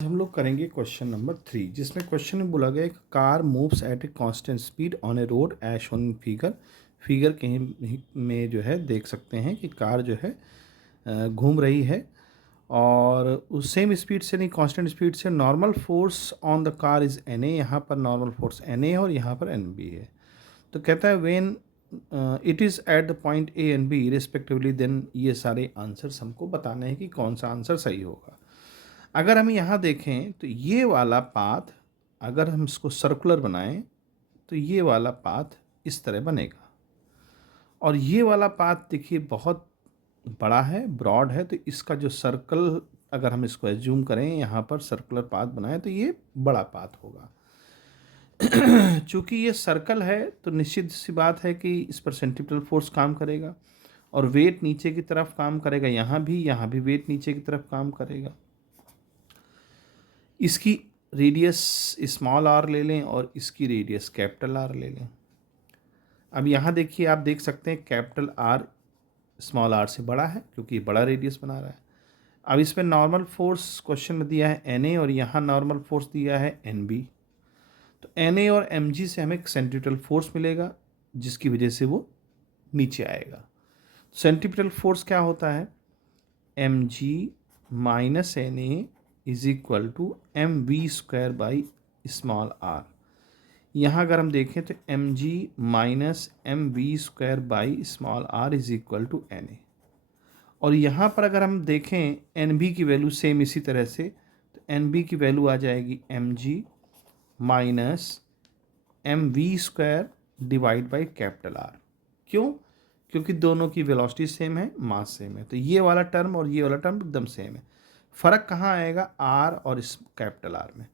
हम लोग करेंगे क्वेश्चन नंबर 3, जिसमें क्वेश्चन में बोला गया है car moves at a constant speed on a road as shown in figure कहीं में जो है देख सकते हैं कि कार जो है घूम रही है और उस सेम स्पीड से नहीं, कांस्टेंट स्पीड से। Normal force on the car is N A, यहाँ पर नॉर्मल फोर्स एन ए है और यहाँ पर एन बी है। तो कहता है when it is at the point A and B respectively, then ये सारे आंसर्स हमको बताने हैं कि कौन सा आंसर सही होगा। अगर हम यहाँ देखें तो ये वाला पाथ, अगर हम इसको सर्कुलर बनाएं तो ये वाला पाथ इस तरह बनेगा, और ये वाला पाथ देखिए बहुत बड़ा है, ब्रॉड है। तो इसका जो सर्कल, अगर हम इसको एज्यूम करें यहाँ पर सर्कुलर पाथ बनाएं तो ये बड़ा पाथ होगा। चूँकि ये सर्कल है तो निश्चित सी बात है कि इस पर सेंट्रीपिटल फोर्स काम करेगा और वेट नीचे की तरफ काम करेगा। यहाँ भी वेट नीचे की तरफ काम करेगा। इसकी रेडियस स्मॉल आर ले लें और इसकी रेडियस कैपिटल आर ले लें। अब यहाँ देखिए, आप देख सकते हैं कैपिटल आर स्मॉल आर से बड़ा है क्योंकि ये बड़ा रेडियस बना रहा है। अब इसमें नॉर्मल फोर्स क्वेश्चन में दिया है एन ए और यहाँ नॉर्मल फोर्स दिया है एन बी। तो एन ए और एम जी से हमें सेंट्रीपिटल फोर्स मिलेगा जिसकी वजह से वो नीचे आएगा। सेंट्रीपिटल फोर्स क्या होता है? M G minus N A is equal to M V square by small R. यहाँ अगर हम देखें तो M G minus M V square by small R is equal to N A. और यहाँ पर अगर हम देखें एन बी की वैल्यू सेम इसी तरह से, तो एन बी की वैल्यू आ जाएगी M G minus M V square divide by capital R. क्यों? क्योंकि दोनों की वेलोसिटी सेम है, मास सेम है। तो ये वाला टर्म और ये वाला टर्म एकदम सेम है। फ़र्क कहाँ आएगा? आर और इस कैपिटल आर में।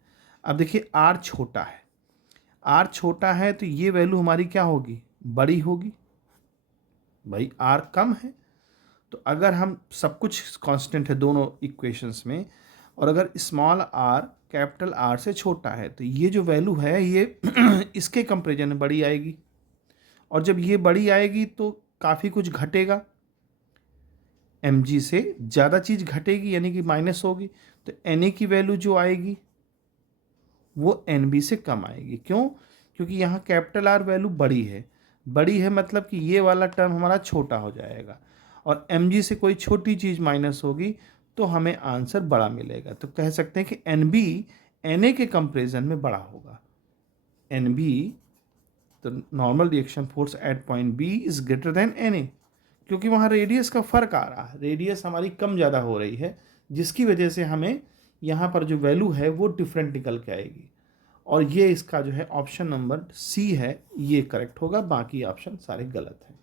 अब देखिए आर छोटा है, आर छोटा है तो ये वैल्यू हमारी क्या होगी? बड़ी होगी। भाई आर कम है, तो अगर हम सब कुछ कांस्टेंट है दोनों इक्वेशंस में, और अगर स्मॉल आर कैपिटल आर से छोटा है तो ये जो वैल्यू है ये इसके कंपेरिजन में बड़ी आएगी। और जब ये बड़ी आएगी तो काफ़ी कुछ घटेगा, एम जी से ज़्यादा चीज़ घटेगी यानी कि माइनस होगी। तो एन ए की वैल्यू जो आएगी वो एन बी से कम आएगी। क्यों? क्योंकि यहाँ कैपिटल आर वैल्यू बड़ी है मतलब कि ये वाला टर्म हमारा छोटा हो जाएगा, और एम जी से कोई छोटी चीज़ माइनस होगी तो हमें आंसर बड़ा मिलेगा। तो कह सकते हैं कि एन बी एन ए के कंपेरिजन में बड़ा होगा। एन बी, तो normal reaction force at point B is greater than N A, क्योंकि वहाँ रेडियस का फ़र्क आ रहा है, रेडियस हमारी कम ज़्यादा हो रही है, जिसकी वजह से हमें यहाँ पर जो वैल्यू है वो डिफरेंट निकल के आएगी। और ये इसका जो है ऑप्शन नंबर सी है, ये करेक्ट होगा, बाकी ऑप्शन सारे गलत हैं।